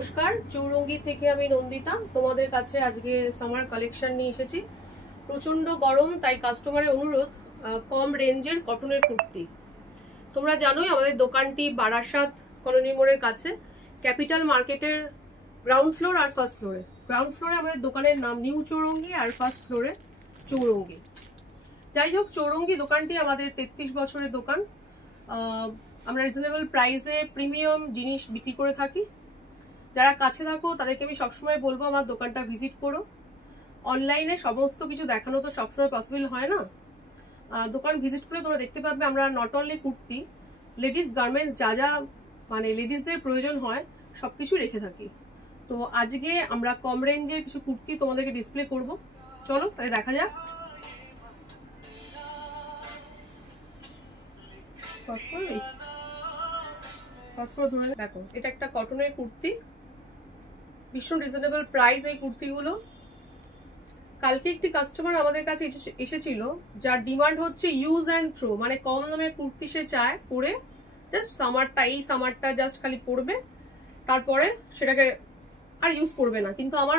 নমস্কার, চৌরঙ্গি থেকে আমি নন্দিতা তোমাদের কাছে আজকে সামার কালেকশন নিয়ে এসেছি। প্রচন্ড গরম, তাই কাস্টমারের অনুরোধ কম রেঞ্জের কটনের কুর্তি। তোমরা জানোই আমাদের দোকানটি বারাসাত কলোনি মোড়ের কাছে, ক্যাপিটাল মার্কেটের গ্রাউন্ড ফ্লোর আর ফার্স্ট ফ্লোরে। গ্রাউন্ড ফ্লোরে আমাদের দোকানের নাম নিউ চৌরঙ্গি আর ফার্স্ট ফ্লোরে চৌরঙ্গি। যাই হোক, চৌরঙ্গি দোকানটি আমাদের 33 বছরের দোকান। আমরা রিজনেবল প্রাইসে প্রিমিয়াম জিনিস বিক্রি করে থাকি। যারা কাছে থাকো তাদেরকে আমি সবসময় বলবো আমার দোকানটা ভিজিট করো। অনলাইনে সমস্ত কিছু দেখানো তো সবসময় পসিবল হয় না। দোকান ভিজিট করে তোমরা দেখতে পাবে আমরা not only kurti, ladies garments যা যা মানে লেডিসদের প্রয়োজন হয় সবকিছু রেখে থাকি। তো আজকে আমরা কম রেঞ্জের কিছু কুর্তি তোমাদেরকে ডিসপ্লে করব। চলো তাহলে দেখা যাক। দেখো, এটা একটা কটনের কুর্তি, ভীষণ রিজনেবল প্রাইস এই কুর্তিগুলো। কালকে একটি কাস্টমার আমাদের কাছে এসেছিল, যার ডিমান্ড হচ্ছে ইউজ অ্যান্ড থ্রো, মানে কম দামের কুর্তি সে চায় পরে জাস্ট সামারটা জাস্ট খালি পরবে, তারপরে সেটাকে আর ইউজ করবে না। কিন্তু আমার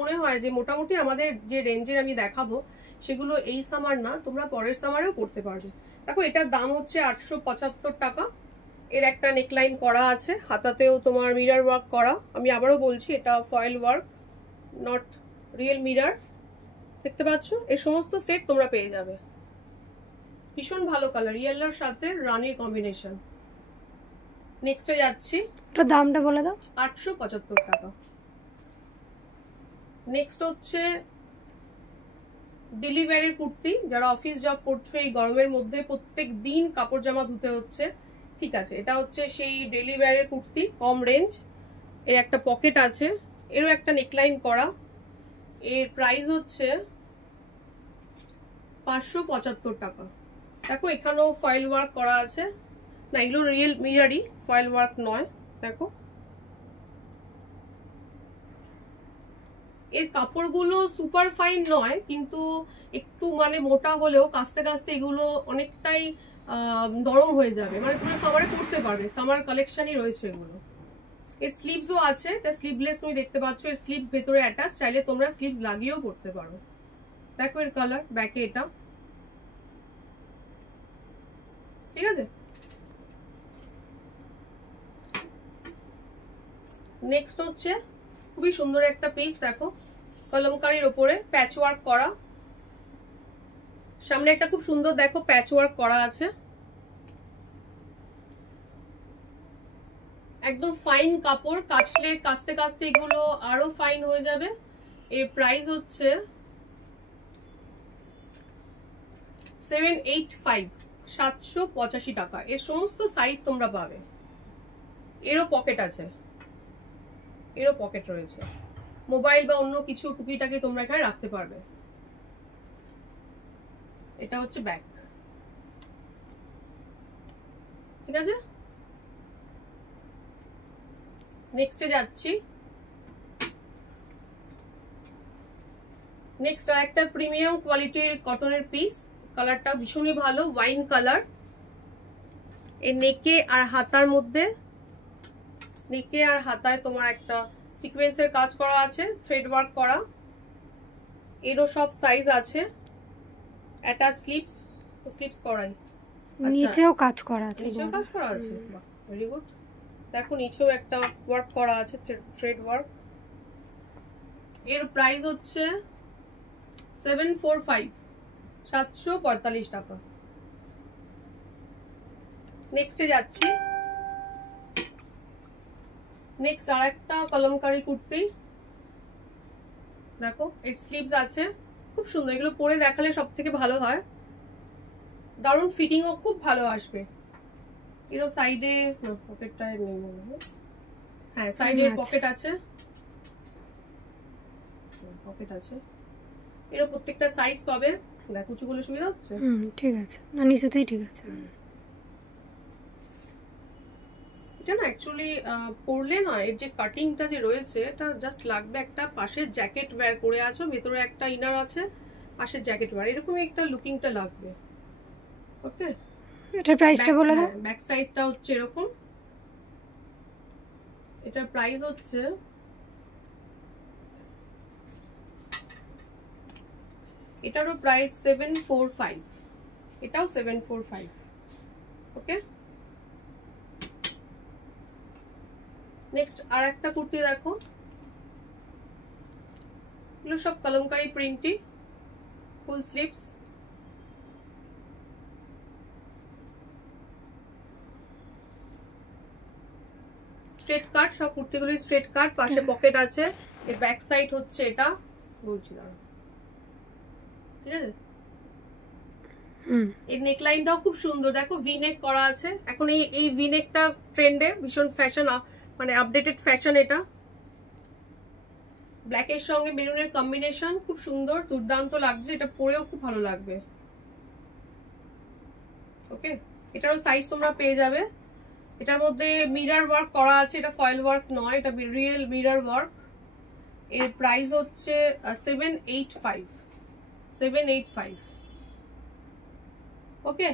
মনে হয় যে মোটামুটি আমাদের যে রেঞ্জের আমি দেখাবো সেগুলো এই সামার না, তোমরা পরের সামারেও পরতে পারবে। দেখো, এটার দাম হচ্ছে 875 টাকা। এর একটা নেকলাইন করা আছে, হাতাতেও তোমার মিরর ওয়ার্ক করা। আমি আবারও বলছি, এটা foil work, not real mirror. দেখতে পাচ্ছ, এর সমস্ত সেট তোমরা পেয়ে যাবে। ভীষণ ভালো কালার, ইয়েলোর সাথে রানির কম্বিনেশন। নেক্সটে যাচ্ছি, এটা দামটা বলে দাও। 875 টাকা। নেক্সট হচ্ছে ডেলি ওয়্যারের কুর্তি। যারা অফিস জব করছো এই গরমের মধ্যে, প্রত্যেক দিন কাপড় জামা ধুতে হচ্ছে, ঠিক আছে, এটা হচ্ছে সেই ডেলি ওয়্যারের কুর্তি, কম রেঞ্জ। এর একটা পকেট আছে, এরও একটা নেকলাইন করা। এর প্রাইস হচ্ছে 575 টাকা। দেখো, এখানেও ফয়েল ওয়ার্ক করা আছে। না, এগুলো রিয়েল মিররই, ফয়েল ওয়ার্ক নয়। দেখো, এর কাপড়গুলো সুপার ফাইন নয়, কিন্তু একটু মানে মোটা হলেও কাস্তে কাস্তে এগুলো অনেকটাই নরম হয়ে যাবে, মানে তোমরা সামারে পরতে পারবে। সামার কালেকশনই রয়েছে এগুলো। এর স্লিভসও আছে, এটা স্লিভলেস তুমি দেখতে পাচ্ছ। এর স্লিভ ভেতরে অ্যাটাচ, চাইলে তোমরা স্লিভস লাগিয়েও পরতে পারো। দেখো এর কালার, ব্যাকে এটা, ঠিক আছে। নেক্সট হচ্ছে খুবই সুন্দর একটা পিস, দেখো, কলমকারীর ওপরে প্যাচ ওয়ার্ক করা। সামনে একটা খুব সুন্দর দেখো প্যাচ ওয়ার্ক করা আছে, একদম ফাইন কাপড়। কাচলে কাস্তে কাস্তে এগুলো আরো ফাইন হয়ে যাবে। এর প্রাইস হচ্ছে 785 টাকা। এর সমস্ত সাইজ তোমরা পাবে। এরও পকেট আছে, এরও পকেট রয়েছে, মোবাইল বা অন্য কিছু টুকিটাকে তোমরা এখানে রাখতে পারবে। এটা হচ্ছে ব্যাক, ঠিক আছে। নেক্সটে যাচ্ছি। নেক্সট আর একটা প্রিমিয়াম কোয়ালিটির কটনের পিস। কালারটা ভীষণই ভালো, ওয়াইন কালার। এর নেকে আর হাতার মধ্যে, নেকে আর হাতায় তোমার একটা সিকোয়েন্সের কাজ করা আছে, থ্রেড ওয়ার্ক করা। এরও সব সাইজ আছে। এটা স্লিভস করাই, নিচেও কাজ করা আছে, নিচেও কাজ করা আছে, ভেরি গুড। দেখো, নিচেও একটা ওয়ার্ক করা আছে, থ্রেড ওয়ার্ক। এর প্রাইস হচ্ছে 745 টাকা। নেক্সটে যাচ্ছি। নেক্সট আর একটা কলমকারী কুর্তি। দেখো, এর স্লিভস আছে, খুব সুন্দর। এগুলো পরে দেখালে সব থেকে ভালো হয়, দারুণ ফিটিংও খুব ভালো আসবে। এরও সাইডে পকেটটা নেই মনে হয়, হ্যাঁ সাইডে পকেট আছে, পকেট আছে। এরও প্রত্যেকটা সাইজ পাবে। দেখো, উঁচুগুলো সুবিধা হচ্ছে, ঠিক আছে, না নিচুতেই ঠিক আছে। এটা না অ্যাকচুয়ালি পরলে না, এর যে কাটিংটা যে রয়েছে এটা জাস্ট লাগবে একটা পাশে জ্যাকেট ওয়্যার করে আছো, ভেতরে একটা ইনার আছে, পাশে জ্যাকেট ওয়্যার, এরকমই একটা লুকিংটা লাগবে। ওকে, এটার প্রাইসটা বলে দাও। ব্যাক সাইডটা হচ্ছে এরকম, এটার প্রাইস হচ্ছে এটারও প্রাইস 745, এটাও 745। ওকে, নেক্সট আর একটা কুর্তি দেখো, এগুলো সব কলমকারী প্রিন্টই, ফুল স্লিভস, স্ট্রেট কাট, সব কুর্তিগুলি স্ট্রেট কাট, পাশে পকেট আছে, এর ব্যাক সাইড হচ্ছে এটা, বলছি না, ঠিক আছে। এর নেকলাইনটাও খুব সুন্দর, দেখো ভি নেক করা আছে, এখন এই ভি নেকটা ট্রেন্ডে, ভীষণ ফ্যাশন, মানে আপডেটেড ফ্যাশন। এটা ব্ল্যাকের সঙ্গে মেরুনের কম্বিনেশন, খুব সুন্দর, দুর্দান্ত লাগছে, এটা পরেও খুব ভালো লাগবে। ওকে, এটারও সাইজ তোমরা পেয়ে যাবে। এটার মধ্যে মিরর ওয়ার্ক করা আছে, এটা ফয়েল ওয়ার্ক নয়, এটা রিয়েল মিরর ওয়ার্ক। এর প্রাইস হচ্ছে 785। ওকে,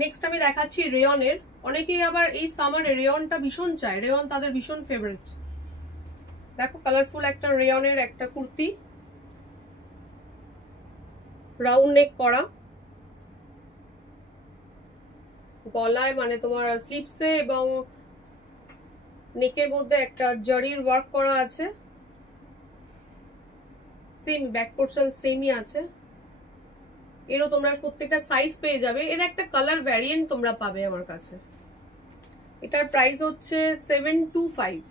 নেক্সট আমি দেখাচ্ছি রেয়নের। অনেকেই আবার এই সামারে রেয়নটা ভীষণ চায়, রেয়ন তাদের ভীষণ ফেভারিট। দেখো কালারফুল একটা রেয়নের একটা কুর্তি, রাউন্ড নেক করা, গলায় মানে তোমার স্লিভসে এবং নেকের মধ্যে একটা জরির ওয়ার্ক করা আছে, সেম ব্যাক পোর্শন সেমই আছে। এরও তোমরা প্রত্যেকটা সাইজ পেয়ে যাবে, এর একটা কালার ভ্যারিয়েন্ট তোমরা পাবে আমার কাছে। এটার প্রাইস হচ্ছে 725,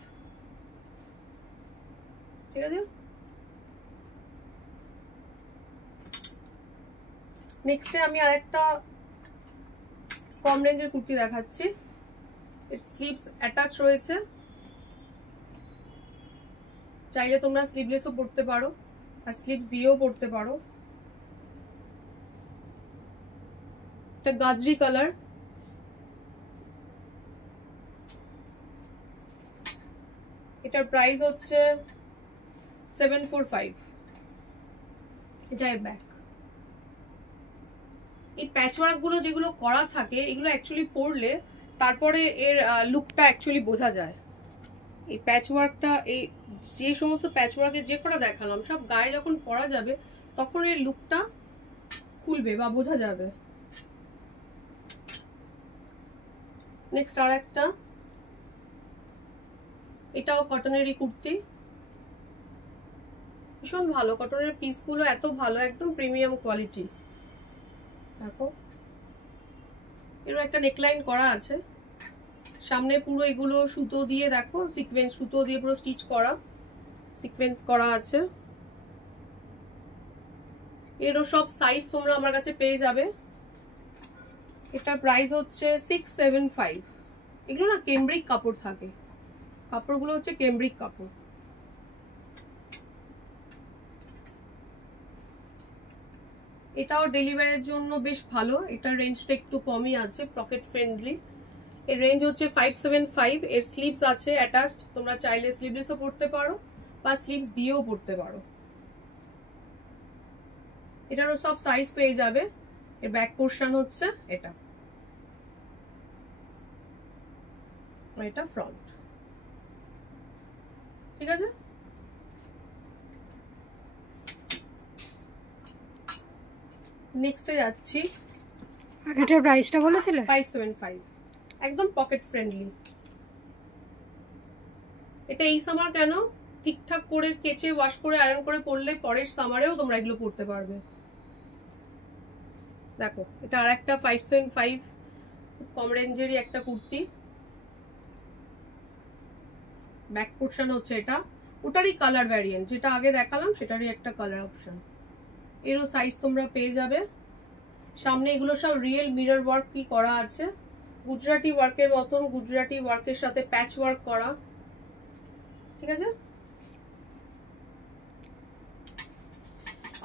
ঠিক আছে। নেক্সটে আমি আরেকটা কম রেঞ্জের কুর্তি দেখাচ্ছি, এর স্লিভস অ্যাটাচ রয়েছে, চাইলে তোমরা স্লিভলেসও পরতে পারো আর স্লিভ দিয়েও পরতে পারো। এটা গাজরি কালার, এটার প্রাইস হচ্ছে 745। এটা ব্যাক, এই প্যাচওয়ার্ক গুলো যেগুলো করা থাকে এগুলো অ্যাকচুয়ালি পরলে তারপরে এর লুকটা অ্যাকচুয়ালি বোঝা যায়। এই প্যাচওয়ার্কটা, এই যে সমস্ত প্যাচওয়ার্কের যে কটা দেখালাম সব গায়ে যখন পরা যাবে তখন এর লুকটা খুলবে বা বোঝা যাবে। নেক্সট আর একটা, এটাও কটনেরই কুর্তি, ভীষণ ভালো, কটনের পিসগুলো এত ভালো, একদম প্রিমিয়াম কোয়ালিটি। দেখো এরও একটা নেকলাইন করা আছে, সামনে পুরো এগুলো সুতো দিয়ে, দেখো সিকোয়েন্স সুতো দিয়ে পুরো স্টিচ করা, সিকোয়েন্স করা আছে। এরও সব সাইজ তোমরা আমার কাছে পেয়ে যাবে। এটার প্রাইস হচ্ছে 675। এগুলো না কেমব্রিক কাপড় থাকে, কাপড়গুলো হচ্ছে কেমব্রিক কাপড়। এটাও ডেলিভারির জন্য বেশ ভালো, এটার রেঞ্জটা একটু কমই আছে, পকেট ফ্রেন্ডলি। এর রেঞ্জ হচ্ছে 575। এর স্লিভস আছে অ্যাটাচড, তোমরা চাইলে স্লিভলেসও পরতে পারো বা স্লিভস দিয়েও পরতে পারো। এটারও সব সাইজ পেয়ে যাবে। এর ব্যাক পোর্শন হচ্ছে এটা, এটা ফ্রন্ট, ঠিক আছে। নেক্সটে যাচ্ছি, আগেটার প্রাইসটা বলেছিলে 575, একদম পকেট ফ্রেন্ডলি। এটা এই সামার কেন, ঠিকঠাক করে কেচে ওয়াশ করে আয়রন করে পরলে পরের সামারেও তোমরা এগুলো পরতে পারবে। দেখো এটা আর একটা 575, কম রেঞ্জেরই একটা কুর্তি, ব্যাক পোর্শন হচ্ছে এটা, ওটারই কালার ভ্যারিয়েন্ট, যেটা আগে দেখালাম সেটারই একটা কালার অপশন। এরও সাইজ তোমরা পেয়ে যাবে। সামনে এগুলো সব রিয়েল মিরর ওয়ার্ক কি করা আছে, গুজরাটি ওয়ার্কের মতন, গুজরাটি ওয়ার্কের সাথে প্যাচ ওয়ার্ক করা, ঠিক আছে।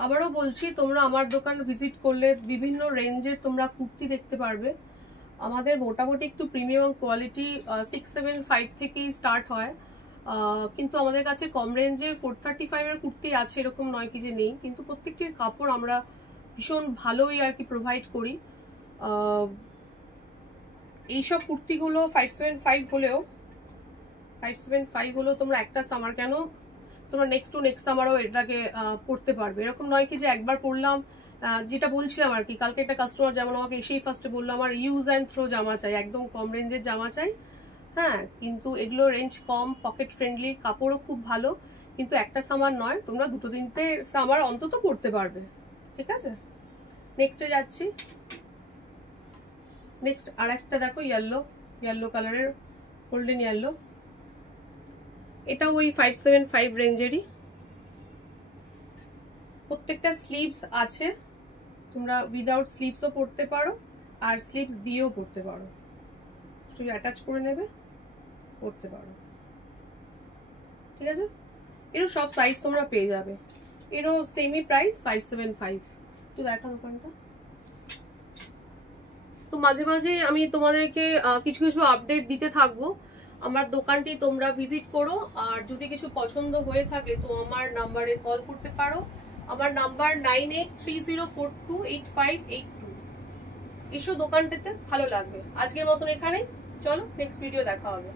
আবারও বলছি, তোমরা আমার দোকান ভিজিট করলে বিভিন্ন রেঞ্জের তোমরা কুর্তি দেখতে পারবে। আমাদের মোটামুটি একটু প্রিমিয়াম কোয়ালিটি 675 থেকেই স্টার্ট হয়, কিন্তু আমাদের কাছে কম রেঞ্জে 435-এর কুর্তি আছে, এরকম নয় কি যে নেই, কিন্তু প্রত্যেকটির কাপড় আমরা ভীষণ ভালোই আর কি প্রোভাইড করি। এইসব কুর্তিগুলো 575 হলেও 575 হলেও তোমরা একটা সামার কেন, তোমরা নেক্সট টু নেক্সট সামারও এটাকে পরতে পারবে। এরকম নয় কি যে একবার পরলাম, যেটা বলছিলাম আর কি, কালকে একটা কাস্টমার যেমন আমাকে এসেই ফার্স্টে বললো আমার ইউজ অ্যান্ড থ্রো জামা চাই, একদম কম রেঞ্জের জামা চাই। হ্যাঁ, কিন্তু এগুলো রেঞ্জ কম, পকেট ফ্রেন্ডলি, কাপড়ও খুব ভালো, কিন্তু একটা সামার নয়, তোমরা দুটো তিনটে সামার অন্তত পরতে পারবে। ঠিক আছে, নেক্সটে যাচ্ছি। নেক্সট আর একটা দেখো, ইয়েলো কালারের, গোল্ডেন ইয়েলো। এটা ওই 575 রেঞ্জেরই। প্রত্যেকটা স্লিভস আছে, তোমরা উইদাউট স্লিভসও পরতে পারো আর স্লিভস দিয়েও পরতে পারো, একটু অ্যাটাচ করে নেবে, পরতে পারো। ঠিক আছে, এরও সব সাইজ তোমরা পেয়ে যাবে, এরও সেমি প্রাইস 575। একটু দেখা দোকানটা। তো মাঝে মাঝে আমি তোমাদেরকে কিছু কিছু আপডেট দিতে থাকবো। আমার দোকানটি তোমরা ভিজিট করো, আর যদি কিছু পছন্দ হয়ে থাকে তো আমার নাম্বারে কল করতে পারো। আমার নাম্বার 9830428582। এসো দোকানটাতে, ভালো লাগবে। আজকের মতন এখানে, চলো নেক্সট ভিডিও দেখা হবে।